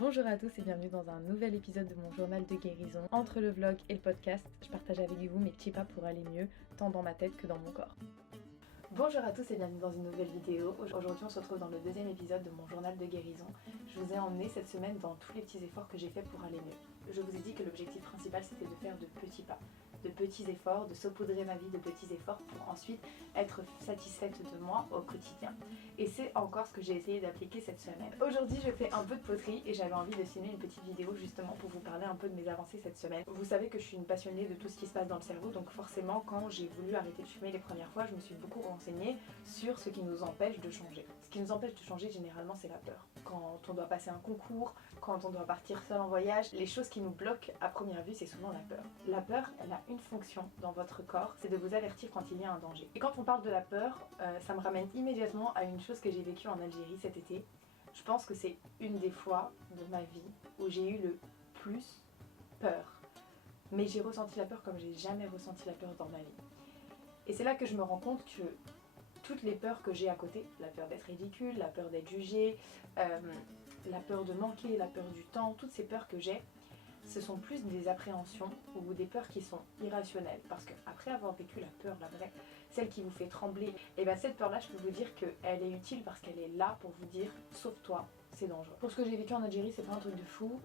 Bonjour à tous et bienvenue dans un nouvel épisode de mon journal de guérison. Entre le vlog et le podcast, je partage avec vous mes petits pas pour aller mieux, tant dans ma tête que dans mon corps. Bonjour à tous et bienvenue dans une nouvelle vidéo. Aujourd'hui on se retrouve dans le deuxième épisode de mon journal de guérison. Je vous ai emmené cette semaine dans tous les petits efforts que j'ai faits pour aller mieux. Je vous ai dit que l'objectif principal c'était de faire de petits pas, de petits efforts, de saupoudrer ma vie de petits efforts pour ensuite être satisfaite de moi au quotidien. Et c'est encore ce que j'ai essayé d'appliquer cette semaine. Aujourd'hui je fais un peu de poterie et j'avais envie de filmer une petite vidéo justement pour vous parler un peu de mes avancées cette semaine. Vous savez que je suis une passionnée de tout ce qui se passe dans le cerveau, donc forcément quand j'ai voulu arrêter de fumer les premières fois, je me suis beaucoup renseignée sur ce qui nous empêche de changer. Ce qui nous empêche de changer généralement c'est la peur. Quand on doit passer un concours, quand on doit partir seul en voyage, les choses qui nous bloquent à première vue c'est souvent la peur. La peur elle a une fonction dans votre corps, c'est de vous avertir quand il y a un danger. Et quand on parle de la peur, ça me ramène immédiatement à une chose que j'ai vécue en Algérie cet été. Je pense que c'est une des fois de ma vie où j'ai eu le plus peur. Mais j'ai ressenti la peur comme j'ai jamais ressenti la peur dans ma vie. Et c'est là que je me rends compte que toutes les peurs que j'ai à côté, la peur d'être ridicule, la peur d'être jugée, la peur de manquer, la peur du temps, toutes ces peurs que j'ai, ce sont plus des appréhensions ou des peurs qui sont irrationnelles. Parce qu'après avoir vécu la peur, la vraie, celle qui vous fait trembler, et bien cette peur-là, je peux vous dire qu'elle est utile parce qu'elle est là pour vous dire « sauve-toi, c'est dangereux ». Pour ce que j'ai vécu en Algérie, c'est pas un truc de fou.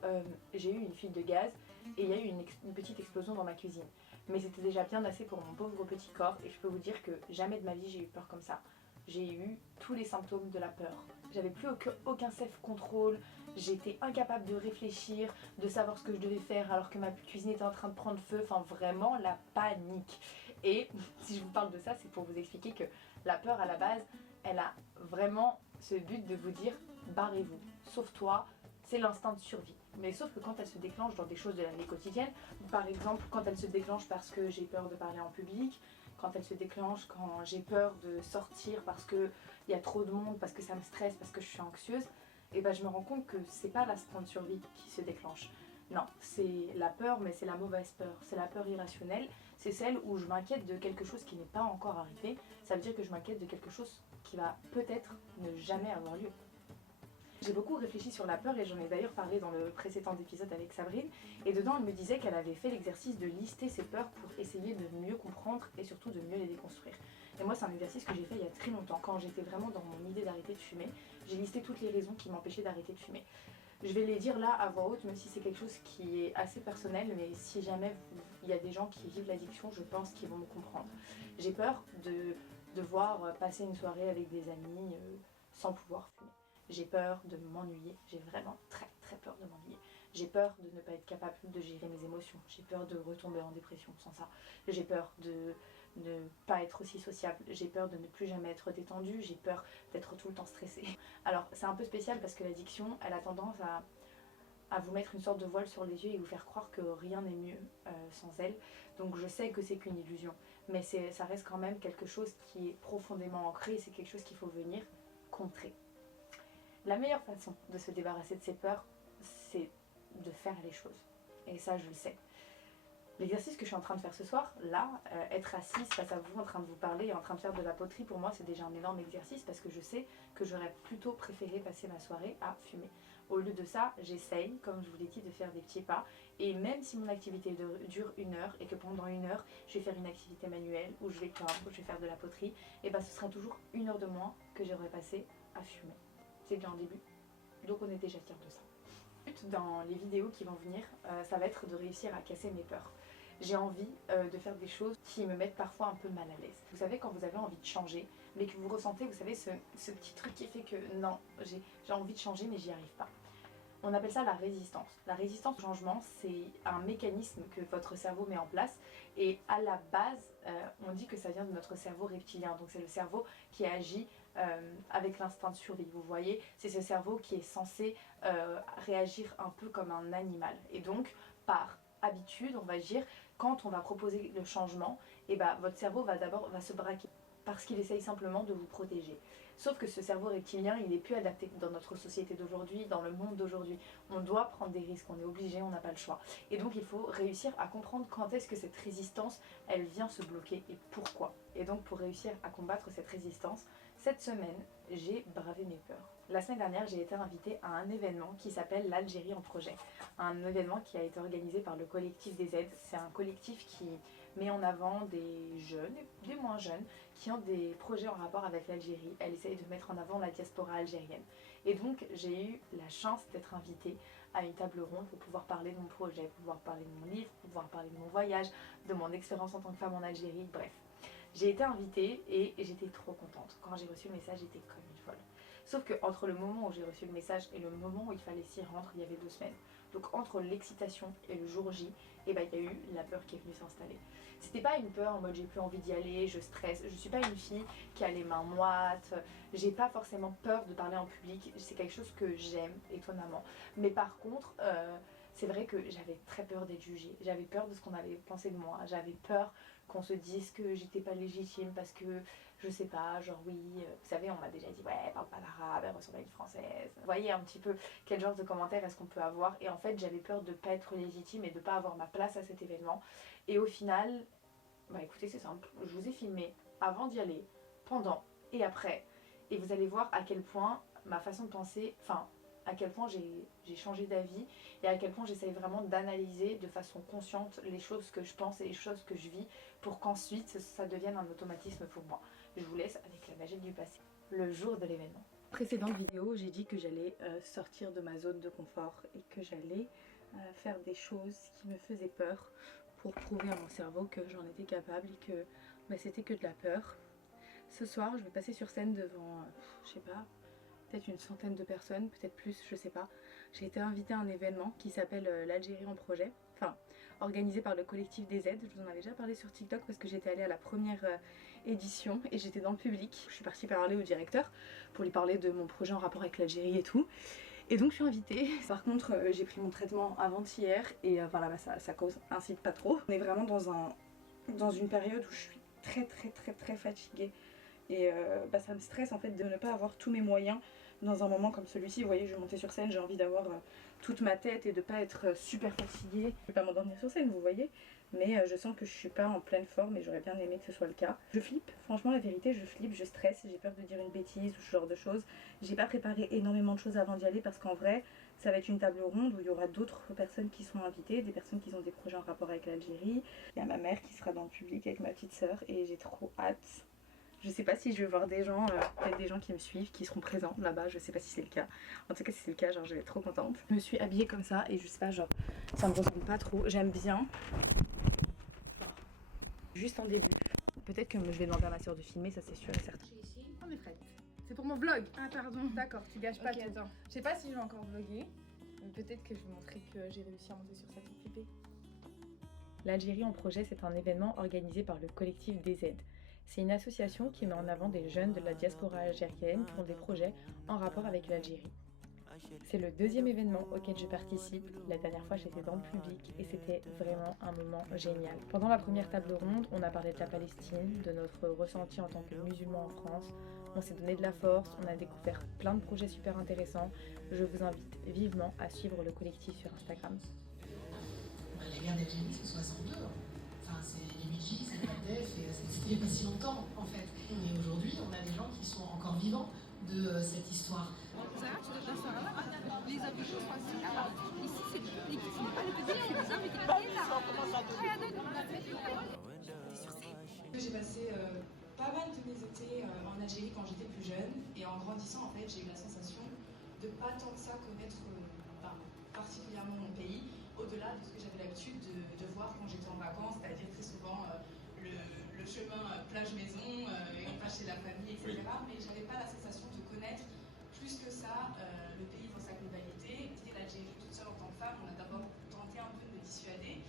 J'ai eu une fuite de gaz et il y a eu une petite explosion dans ma cuisine. Mais c'était déjà bien assez pour mon pauvre petit corps et je peux vous dire que jamais de ma vie j'ai eu peur comme ça. J'ai eu tous les symptômes de la peur. J'avais plus aucun self-control, j'étais incapable de réfléchir, de savoir ce que je devais faire alors que ma cuisine était en train de prendre feu, enfin vraiment la panique. Et si je vous parle de ça, c'est pour vous expliquer que la peur à la base, elle a vraiment ce but de vous dire barrez-vous, sauve-toi, c'est l'instinct de survie. Mais sauf que quand elle se déclenche dans des choses de la vie quotidienne, par exemple quand elle se déclenche parce que j'ai peur de parler en public, quand elle se déclenche quand j'ai peur de sortir parce qu'il y a trop de monde, parce que ça me stresse, parce que je suis anxieuse, et ben je me rends compte que c'est pas l'instinct de survie qui se déclenche. Non, c'est la peur, mais c'est la mauvaise peur, c'est la peur irrationnelle, c'est celle où je m'inquiète de quelque chose qui n'est pas encore arrivé, ça veut dire que je m'inquiète de quelque chose qui va peut-être ne jamais avoir lieu. J'ai beaucoup réfléchi sur la peur et j'en ai d'ailleurs parlé dans le précédent épisode avec Sabrine, et dedans elle me disait qu'elle avait fait l'exercice de lister ses peurs pour essayer de mieux comprendre et surtout de mieux les déconstruire. Et moi c'est un exercice que j'ai fait il y a très longtemps, quand j'étais vraiment dans mon idée d'arrêter de fumer, j'ai listé toutes les raisons qui m'empêchaient d'arrêter de fumer. Je vais les dire là à voix haute, même si c'est quelque chose qui est assez personnel, mais si jamais il y a des gens qui vivent l'addiction, je pense qu'ils vont me comprendre. J'ai peur de devoir passer une soirée avec des amis sans pouvoir fumer. J'ai peur de m'ennuyer, j'ai vraiment très peur de m'ennuyer. J'ai peur de ne pas être capable de gérer mes émotions, j'ai peur de retomber en dépression sans ça. J'ai peur de ne pas être aussi sociable, j'ai peur de ne plus jamais être détendue, j'ai peur d'être tout le temps stressée. Alors c'est un peu spécial parce que l'addiction, elle a tendance à vous mettre une sorte de voile sur les yeux et vous faire croire que rien n'est mieux sans elle. Donc je sais que c'est qu'une illusion, mais ça reste quand même quelque chose qui est profondément ancré et c'est quelque chose qu'il faut venir contrer. La meilleure façon de se débarrasser de ses peurs, c'est de faire les choses. Et ça, je le sais. L'exercice que je suis en train de faire ce soir, là, être assise face à vous, en train de vous parler et en train de faire de la poterie, pour moi, c'est déjà un énorme exercice parce que je sais que j'aurais plutôt préféré passer ma soirée à fumer. Au lieu de ça, j'essaye, comme je vous l'ai dit, de faire des petits pas. Et même si mon activité dure 1 heure et que pendant 1 heure, je vais faire une activité manuelle, ou je vais peindre, ou je vais faire de la poterie, et ben ce sera toujours 1 heure de moins que j'aurais passé à fumer. C'est bien un début, donc on est déjà fiers de ça. Dans les vidéos qui vont venir, ça va être de réussir à casser mes peurs. J'ai envie de faire des choses qui me mettent parfois un peu mal à l'aise. Vous savez quand vous avez envie de changer, mais que vous ressentez, vous savez, ce petit truc qui fait que non, j'ai envie de changer mais j'y arrive pas. On appelle ça la résistance. La résistance au changement, c'est un mécanisme que votre cerveau met en place et à la base, on dit que ça vient de notre cerveau reptilien. Donc c'est le cerveau qui agit avec l'instinct de survie. Vous voyez, c'est ce cerveau qui est censé réagir un peu comme un animal. Et donc, par habitude, on va dire, quand on va proposer le changement, et ben, votre cerveau va se braquer. Parce qu'il essaye simplement de vous protéger. Sauf que ce cerveau reptilien, il n'est plus adapté dans notre société d'aujourd'hui, dans le monde d'aujourd'hui. On doit prendre des risques, on est obligé, on n'a pas le choix. Et donc il faut réussir à comprendre quand est-ce que cette résistance, elle vient se bloquer et pourquoi. Et donc pour réussir à combattre cette résistance, cette semaine, j'ai bravé mes peurs. La semaine dernière, j'ai été invitée à un événement qui s'appelle l'Algérie en projet. Un événement qui a été organisé par le collectif des aides. C'est un collectif qui met en avant des jeunes, des moins jeunes, qui ont des projets en rapport avec l'Algérie. Elle essaye de mettre en avant la diaspora algérienne. Et donc, j'ai eu la chance d'être invitée à une table ronde pour pouvoir parler de mon projet, pouvoir parler de mon livre, pouvoir parler de mon voyage, de mon expérience en tant que femme en Algérie, bref. J'ai été invitée et j'étais trop contente. Quand j'ai reçu le message, j'étais comme une folle. Sauf que entre le moment où j'ai reçu le message et le moment où il fallait s'y rendre, il y avait 2 semaines. Donc entre l'excitation et le jour J, il y a eu la peur qui est venue s'installer. C'était pas une peur en mode j'ai plus envie d'y aller, je stresse. Je suis pas une fille qui a les mains moites. J'ai pas forcément peur de parler en public. C'est quelque chose que j'aime, étonnamment. Mais par contre, c'est vrai que j'avais très peur d'être jugée. J'avais peur de ce qu'on allait penser de moi. J'avais peur qu'on se dise que j'étais pas légitime parce que, je sais pas, genre oui, vous savez, on m'a déjà dit ouais, elle parle pas l'arabe, elle ressemble à une française. Vous voyez un petit peu quel genre de commentaires est-ce qu'on peut avoir. Et en fait, j'avais peur de pas être légitime et de pas avoir ma place à cet événement. Et au final, bah écoutez, c'est simple, je vous ai filmé avant d'y aller, pendant et après. Et vous allez voir à quel point ma façon de penser, enfin, à quel point j'ai changé d'avis et à quel point j'essaye vraiment d'analyser de façon consciente les choses que je pense et les choses que je vis pour qu'ensuite ça devienne un automatisme pour moi. Je vous laisse avec la magie du passé. Le jour de l'événement. Précédente vidéo, j'ai dit que j'allais sortir de ma zone de confort et que j'allais faire des choses qui me faisaient peur pour prouver à mon cerveau que j'en étais capable et que c'était que de la peur. Ce soir, je vais passer sur scène devant, je sais pas, peut-être une centaine de personnes, peut-être plus, je sais pas. J'ai été invitée à un événement qui s'appelle l'Algérie en projet, enfin organisé par le collectif des aides. Je vous en avais déjà parlé sur TikTok parce que j'étais allée à la première édition et j'étais dans le public. Je suis partie parler au directeur pour lui parler de mon projet en rapport avec l'Algérie et tout. Et donc je suis invitée. Par contre, j'ai pris mon traitement avant-hier et voilà, ça cause incite pas trop. On est vraiment dans une période où je suis très fatiguée. Et ça me stresse en fait de ne pas avoir tous mes moyens dans un moment comme celui-ci. Vous voyez, je vais monter sur scène, j'ai envie d'avoir toute ma tête et de pas être super fatiguée. Je vais pas m'endormir sur scène, vous voyez, mais je sens que je suis pas en pleine forme et j'aurais bien aimé que ce soit le cas. Je flippe, franchement la vérité, je flippe, je stresse, j'ai peur de dire une bêtise ou ce genre de choses. J'ai pas préparé énormément de choses avant d'y aller parce qu'en vrai, ça va être une table ronde où il y aura d'autres personnes qui sont invitées, des personnes qui ont des projets en rapport avec l'Algérie. Il y a ma mère qui sera dans le public avec ma petite sœur et j'ai trop hâte. Je sais pas si je vais voir des gens, peut-être des gens qui me suivent, qui seront présents là-bas, je sais pas si c'est le cas. En tout cas si c'est le cas, genre je vais être trop contente. Je me suis habillée comme ça et je sais pas, genre ça me ressemble pas trop. J'aime bien, genre juste en début. Peut-être que je vais demander à ma soeur de filmer, ça c'est sûr et certain. On est prête. C'est pour mon vlog. Ah pardon. D'accord, tu gâches pas Ok, tout. attends. Je sais pas si je vais encore vlogger. Mais peut-être que je vais montrer que j'ai réussi à monter sur cette flipper. L'Algérie en projet, c'est un événement organisé par le collectif des aides. C'est une association qui met en avant des jeunes de la diaspora algérienne qui ont des projets en rapport avec l'Algérie. C'est le 2e événement auquel je participe. La dernière fois j'étais dans le public et c'était vraiment un moment génial. Pendant la première table ronde, on a parlé de la Palestine, de notre ressenti en tant que musulmans en France. On s'est donné de la force, on a découvert plein de projets super intéressants. Je vous invite vivement à suivre le collectif sur Instagram. La guerre d'Algérie, c'est 62. Enfin, c'est les Midji, c'est la DEF, et c'était il n'y a pas si longtemps en fait. Et aujourd'hui, on a des gens qui sont encore vivants de cette histoire. Les avis sont ici. Alors, ici, c'est le public, ce n'est pas le public, c'est les invités. J'ai passé pas mal de mes étés en Algérie quand j'étais plus jeune, et en grandissant, en fait, j'ai eu la sensation de pas tant que ça connaître particulièrement mon pays, au-delà de ce que j'avais l'habitude de voir quand j'étais en vacances, c'est-à-dire très souvent le chemin plage-maison, et on va chez la famille, etc. Mais j'avais pas la sensation de connaître plus que ça le pays dans sa globalité. Quitter l'Algérie toute seule en tant que femme, on a d'abord tenté un peu de me dissuader.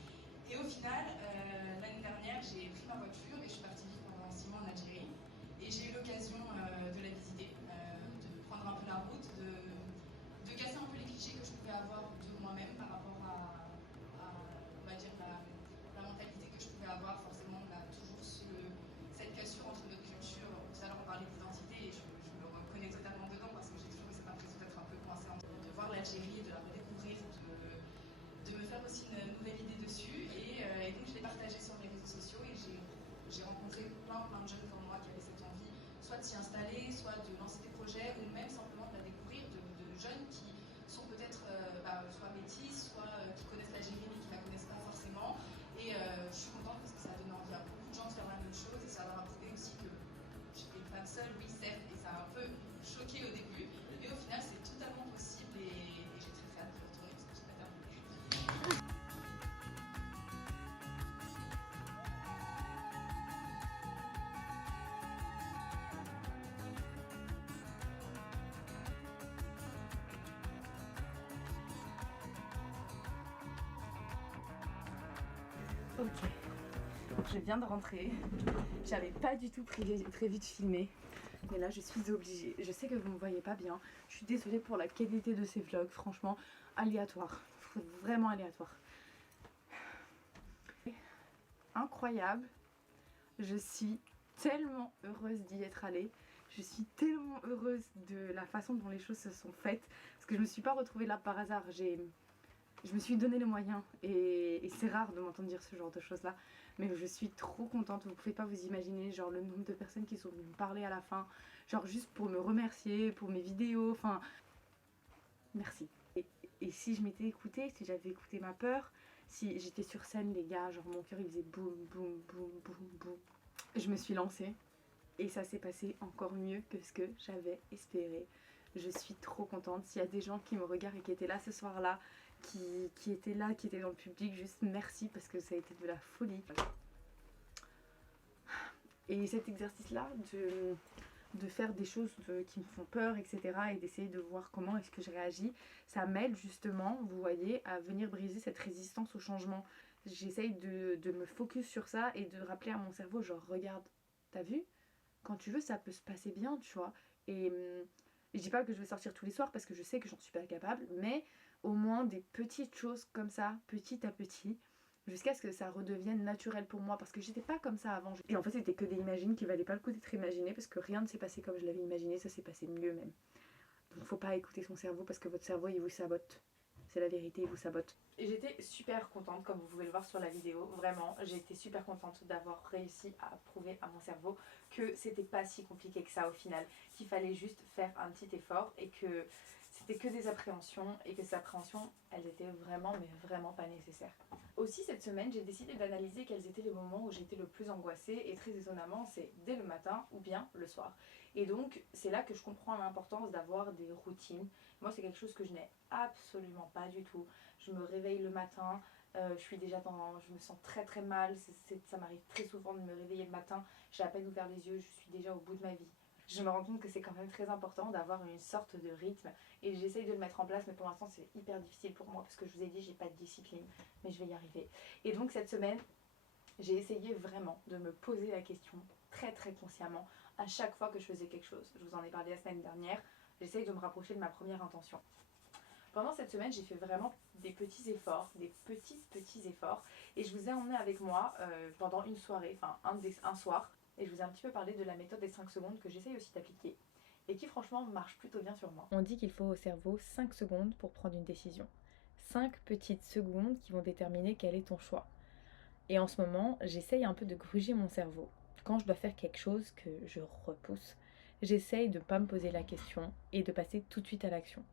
Et au final, l'année dernière, j'ai pris ma voiture et je suis partie vivre pendant 6 mois en Algérie. Et j'ai eu l'occasion de la visiter, de prendre un peu la route, de casser un peu les clichés que je pouvais avoir de moi-même par rapport à on va dire, la mentalité que je pouvais avoir. Forcément, on a toujours cette cassure entre notre culture. Tout à l'heure, on parlait d'identité et je me reconnais totalement dedans parce que j'ai toujours eu cette impression d'être un peu coincée Ok, je viens de rentrer. J'avais pas du tout prévu de filmer. Mais là je suis obligée. Je sais que vous me voyez pas bien. Je suis désolée pour la qualité de ces vlogs. Franchement, aléatoire. Vraiment aléatoire. Incroyable. Je suis tellement heureuse d'y être allée. Je suis tellement heureuse de la façon dont les choses se sont faites. Parce que je me suis pas retrouvée là par hasard. Je me suis donné les moyens. Et c'est rare de m'entendre dire ce genre de choses là. Mais je suis trop contente. Vous pouvez pas vous imaginer genre le nombre de personnes qui sont venues me parler à la fin. Genre juste pour me remercier, pour mes vidéos. Enfin, merci. Et si je m'étais écoutée, si j'avais écouté ma peur, si j'étais sur scène les gars, genre mon cœur il faisait boum boum boum boum boum. Je me suis lancée. Et ça s'est passé encore mieux que ce que j'avais espéré. Je suis trop contente. S'il y a des gens qui me regardent et qui étaient là ce soir-là, qui étaient là, qui étaient dans le public, juste merci parce que ça a été de la folie. Et cet exercice-là, de faire des choses qui me font peur, etc. et d'essayer de voir comment est-ce que je réagis, ça m'aide justement, vous voyez, à venir briser cette résistance au changement. J'essaye de me focus sur ça et de rappeler à mon cerveau, genre regarde, t'as vu ? Quand tu veux, ça peut se passer bien, tu vois. Et je dis pas que je vais sortir tous les soirs parce que je sais que j'en suis pas capable, mais au moins des petites choses comme ça, petit à petit, jusqu'à ce que ça redevienne naturel pour moi, parce que j'étais pas comme ça avant. Et en fait, c'était que des imagines qui valaient pas le coup d'être imaginées, parce que rien ne s'est passé comme je l'avais imaginé, ça s'est passé mieux même. Donc faut pas écouter son cerveau, parce que votre cerveau, il vous sabote. C'est la vérité, il vous sabote. Et j'étais super contente, comme vous pouvez le voir sur la vidéo, vraiment, j'ai été super contente d'avoir réussi à prouver à mon cerveau que c'était pas si compliqué que ça au final, qu'il fallait juste faire un petit effort et que c'était que des appréhensions et que ces appréhensions, elles étaient vraiment, mais vraiment pas nécessaires. Aussi cette semaine, j'ai décidé d'analyser quels étaient les moments où j'étais le plus angoissée et très étonnamment, c'est dès le matin ou bien le soir. Et donc, c'est là que je comprends l'importance d'avoir des routines. Moi, c'est quelque chose que je n'ai absolument pas du tout. Je me réveille le matin, je me sens très très mal, ça m'arrive très souvent de me réveiller le matin, j'ai à peine ouvert les yeux, je suis déjà au bout de ma vie. Je me rends compte que c'est quand même très important d'avoir une sorte de rythme et j'essaye de le mettre en place, mais pour l'instant c'est hyper difficile pour moi parce que je vous ai dit j'ai pas de discipline, mais je vais y arriver. Et donc cette semaine, j'ai essayé vraiment de me poser la question très très consciemment à chaque fois que je faisais quelque chose. Je vous en ai parlé la semaine dernière, j'essaye de me rapprocher de ma première intention. Pendant cette semaine, j'ai fait vraiment des petits efforts, des petits efforts. Et je vous ai emmené avec moi pendant une soirée, enfin un soir. Et je vous ai un petit peu parlé de la méthode des 5 secondes que j'essaye aussi d'appliquer. Et qui franchement marche plutôt bien sur moi. On dit qu'il faut au cerveau 5 secondes pour prendre une décision. 5 petites secondes qui vont déterminer quel est ton choix. Et en ce moment, j'essaye un peu de gruger mon cerveau. Quand je dois faire quelque chose que je repousse, j'essaye de ne pas me poser la question et de passer tout de suite à l'action.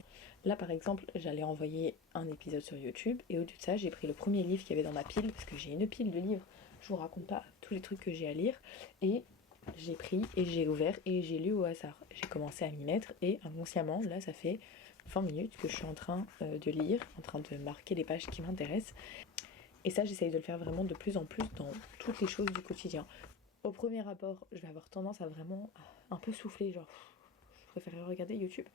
Là par exemple, j'allais envoyer un épisode sur YouTube et au-dessus de ça, j'ai pris le premier livre qu'il y avait dans ma pile, parce que j'ai une pile de livres, je vous raconte pas tous les trucs que j'ai à lire, et j'ai pris et j'ai ouvert et j'ai lu au hasard. J'ai commencé à m'y mettre et inconsciemment, là ça fait 20 minutes que je suis en train de lire, en train de marquer les pages qui m'intéressent. Et ça, j'essaye de le faire vraiment de plus en plus dans toutes les choses du quotidien. Au premier abord, je vais avoir tendance à vraiment un peu souffler, genre je préférais regarder YouTube.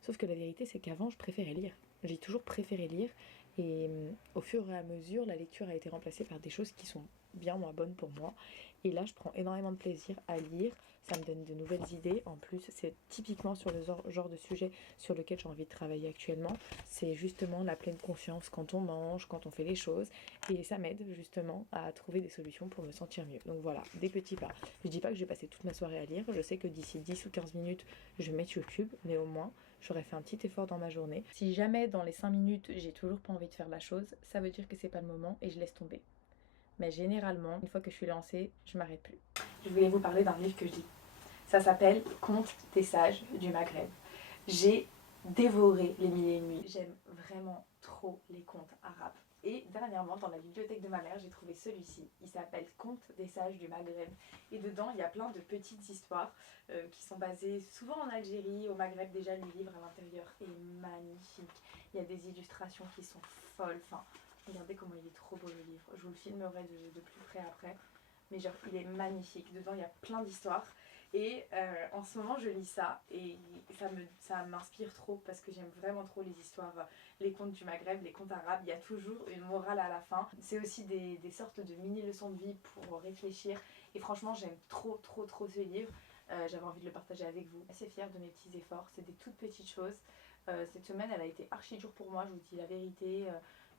Sauf que la vérité, c'est qu'avant, je préférais lire. J'ai toujours préféré lire et au fur et à mesure, la lecture a été remplacée par des choses qui sont bien moins bonnes pour moi. Et là, je prends énormément de plaisir à lire. Ça me donne de nouvelles idées. En plus, c'est typiquement sur le genre de sujet sur lequel j'ai envie de travailler actuellement. C'est justement la pleine confiance quand on mange, quand on fait les choses. Et ça m'aide justement à trouver des solutions pour me sentir mieux. Donc voilà, des petits pas. Je dis pas que je vais passer toute ma soirée à lire. Je sais que d'ici 10 ou 15 minutes, je vais mettre YouTube. Mais au moins, j'aurais fait un petit effort dans ma journée. Si jamais dans les 5 minutes, j'ai toujours pas envie de faire la chose, ça veut dire que c'est pas le moment et je laisse tomber. Mais généralement, une fois que je suis lancée, je m'arrête plus. Je voulais vous parler d'un livre que je lis. Ça s'appelle Contes des sages du Maghreb. J'ai dévoré les mille et une nuits. J'aime vraiment trop les contes arabes. Et dernièrement, dans la bibliothèque de ma mère, j'ai trouvé celui-ci. Il s'appelle Contes des sages du Maghreb. Et dedans, il y a plein de petites histoires qui sont basées souvent en Algérie, au Maghreb. Déjà, le livre à l'intérieur est magnifique. Il y a des illustrations qui sont folles. Enfin, regardez comment il est trop beau le livre. Je vous le filmerai de plus près après. Mais genre, il est magnifique. Dedans, il y a plein d'histoires. Et en ce moment je lis ça et ça m'inspire trop parce que j'aime vraiment trop les histoires, les contes du Maghreb, les contes arabes. Il y a toujours une morale à la fin. C'est aussi des sortes de mini leçons de vie pour réfléchir et franchement j'aime trop ce livre. J'avais envie de le partager avec vous. Assez fière de mes petits efforts, c'est des toutes petites choses. Cette semaine elle a été archi dure pour moi, je vous dis la vérité.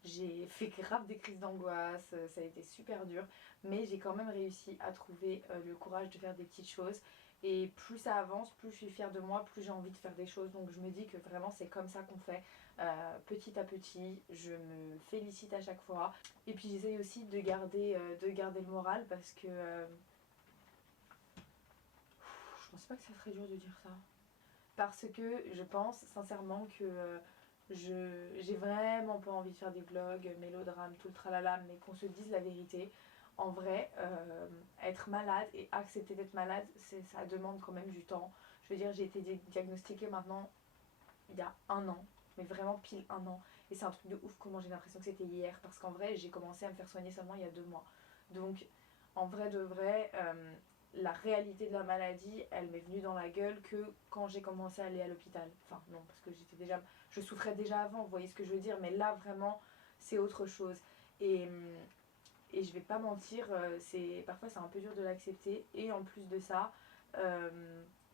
J'ai fait grave des crises d'angoisse, ça a été super dur, mais j'ai quand même réussi à trouver le courage de faire des petites choses. Et plus ça avance, plus je suis fière de moi, plus j'ai envie de faire des choses. Donc je me dis que vraiment c'est comme ça qu'on fait, petit à petit. Je me félicite à chaque fois. Et puis j'essaye aussi de garder le moral parce que... je pense pas que ça serait dur de dire ça. Parce que je pense sincèrement que j'ai vraiment pas envie de faire des vlogs, mélodrames, tout le tralala, mais qu'on se dise la vérité. En vrai, être malade et accepter d'être malade, ça demande quand même du temps. Je veux dire, j'ai été diagnostiquée maintenant il y a 1 an, mais vraiment pile 1 an. Et c'est un truc de ouf comment j'ai l'impression que c'était hier, parce qu'en vrai, j'ai commencé à me faire soigner seulement il y a 2 mois. Donc, en vrai de vrai, la réalité de la maladie, elle m'est venue dans la gueule que quand j'ai commencé à aller à l'hôpital. Enfin, non, parce que je souffrais déjà avant, vous voyez ce que je veux dire, mais là, vraiment, c'est autre chose. Et je vais pas mentir, parfois c'est un peu dur de l'accepter. Et en plus de ça,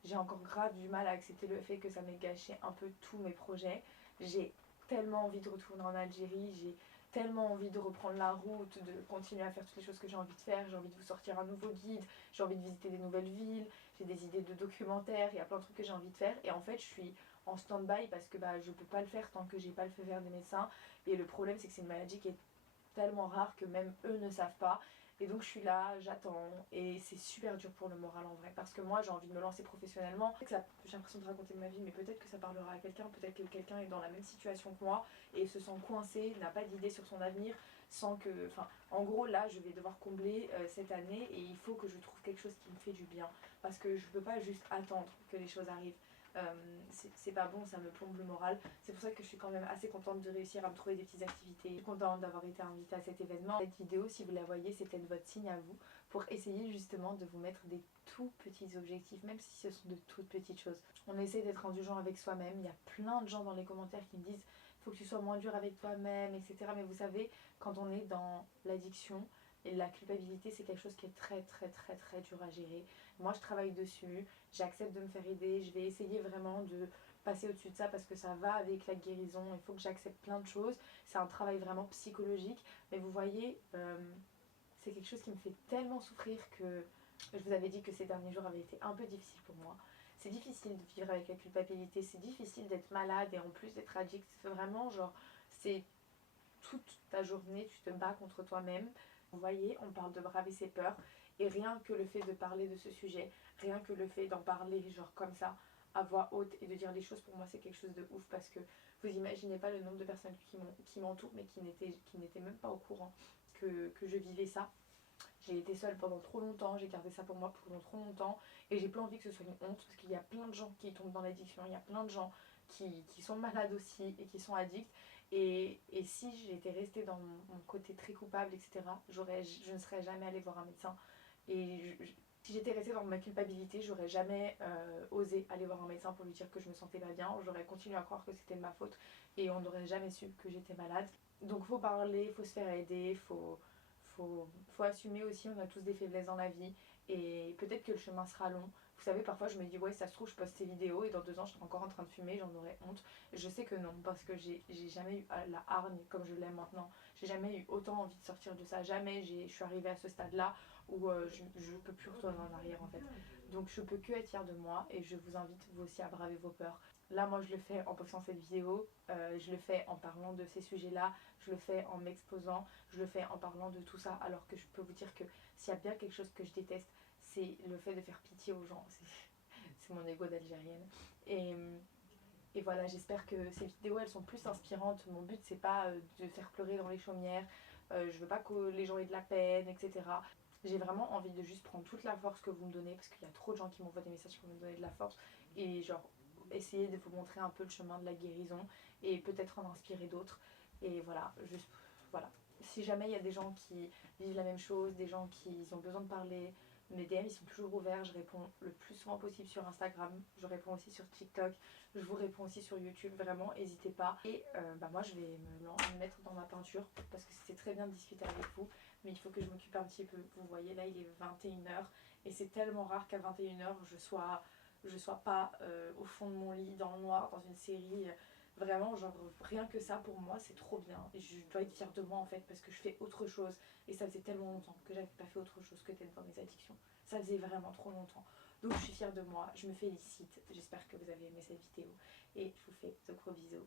j'ai encore grave du mal à accepter le fait que ça m'ait gâché un peu tous mes projets. J'ai tellement envie de retourner en Algérie, j'ai tellement envie de reprendre la route, de continuer à faire toutes les choses que j'ai envie de faire. J'ai envie de vous sortir un nouveau guide, j'ai envie de visiter des nouvelles villes, j'ai des idées de documentaires, il y a plein de trucs que j'ai envie de faire. Et en fait je suis en stand-by parce que je peux pas le faire tant que j'ai pas le feu vert des médecins. Et le problème c'est que c'est une maladie qui est tellement rare que même eux ne savent pas. Et donc je suis là, j'attends, et c'est super dur pour le moral en vrai, parce que moi j'ai envie de me lancer professionnellement. J'ai l'impression de raconter ma vie, mais peut-être que ça parlera à quelqu'un, peut-être que quelqu'un est dans la même situation que moi et se sent coincé, n'a pas d'idée sur son avenir, sans que... Enfin, en gros là je vais devoir combler cette année et il faut que je trouve quelque chose qui me fait du bien, parce que je peux pas juste attendre que les choses arrivent. C'est pas bon, ça me plombe le moral. C'est pour ça que je suis quand même assez contente de réussir à me trouver des petites activités. Je suis contente d'avoir été invitée à cet événement. Cette vidéo, si vous la voyez, c'est peut-être votre signe à vous pour essayer justement de vous mettre des tout petits objectifs, même si ce sont de toutes petites choses. On essaie d'être indulgent avec soi-même. Il y a plein de gens dans les commentaires qui me disent faut que tu sois moins dur avec toi-même, etc. Mais vous savez, quand on est dans l'addiction, et la culpabilité, c'est quelque chose qui est très dur à gérer. Moi, je travaille dessus, j'accepte de me faire aider, je vais essayer vraiment de passer au-dessus de ça parce que ça va avec la guérison. Il faut que j'accepte plein de choses. C'est un travail vraiment psychologique. Mais vous voyez, c'est quelque chose qui me fait tellement souffrir que je vous avais dit que ces derniers jours avaient été un peu difficiles pour moi. C'est difficile de vivre avec la culpabilité, c'est difficile d'être malade et en plus d'être addict. C'est vraiment genre, c'est toute ta journée, tu te bats contre toi-même. Vous voyez, on parle de braver ses peurs et rien que le fait de parler de ce sujet, rien que le fait d'en parler genre comme ça, à voix haute et de dire les choses, pour moi c'est quelque chose de ouf parce que vous imaginez pas le nombre de personnes qui m'entourent mais qui n'étaient même pas au courant que je vivais ça. J'ai été seule pendant trop longtemps, j'ai gardé ça pour moi pendant trop longtemps et j'ai pas envie que ce soit une honte parce qu'il y a plein de gens qui tombent dans l'addiction, il y a plein de gens qui sont malades aussi et qui sont addicts. Et si j'étais restée dans mon côté très coupable, etc., je ne serais jamais allée voir un médecin. Et si j'étais restée dans ma culpabilité, j'aurais jamais osé aller voir un médecin pour lui dire que je me sentais pas bien. J'aurais continué à croire que c'était de ma faute et on n'aurait jamais su que j'étais malade. Donc faut parler, faut se faire aider, faut assumer aussi, on a tous des faiblesses dans la vie et peut-être que le chemin sera long. Vous savez, parfois je me dis ouais, ça se trouve je poste ces vidéos et dans 2 ans je serai encore en train de fumer, j'en aurais honte. Je sais que non, parce que j'ai jamais eu la hargne comme je l'aime maintenant. J'ai jamais eu autant envie de sortir de ça, jamais je suis arrivée à ce stade là où je peux plus retourner en arrière en fait. Donc je peux que être fière de moi et je vous invite vous aussi à braver vos peurs. Là moi je le fais en postant cette vidéo, je le fais en parlant de ces sujets là, je le fais en m'exposant, je le fais en parlant de tout ça, alors que je peux vous dire que s'il y a bien quelque chose que je déteste, c'est le fait de faire pitié aux gens. C'est mon ego d'Algérienne. Et voilà, j'espère que ces vidéos elles sont plus inspirantes. Mon but c'est pas de faire pleurer dans les chaumières, je veux pas que les gens aient de la peine, etc. J'ai vraiment envie de juste prendre toute la force que vous me donnez, parce qu'il y a trop de gens qui m'envoient des messages pour me donner de la force, et genre essayer de vous montrer un peu le chemin de la guérison et peut-être en inspirer d'autres. Et voilà, juste voilà. Si jamais il y a des gens qui vivent la même chose, des gens qui ont besoin de parler Mes DM ils sont toujours ouverts, je réponds le plus souvent possible sur Instagram, je réponds aussi sur TikTok, je vous réponds aussi sur YouTube, vraiment n'hésitez pas. Et moi je vais me mettre dans ma peinture parce que c'était très bien de discuter avec vous, mais il faut que je m'occupe un petit peu. Vous voyez là il est 21h et c'est tellement rare qu'à 21h je sois pas au fond de mon lit dans le noir dans une série. Vraiment, genre, rien que ça pour moi, c'est trop bien. Et je dois être fière de moi en fait, parce que je fais autre chose. Et ça faisait tellement longtemps que j'avais pas fait autre chose que d'être dans mes addictions. Ça faisait vraiment trop longtemps. Donc je suis fière de moi, je me félicite. J'espère que vous avez aimé cette vidéo. Et je vous fais de gros bisous.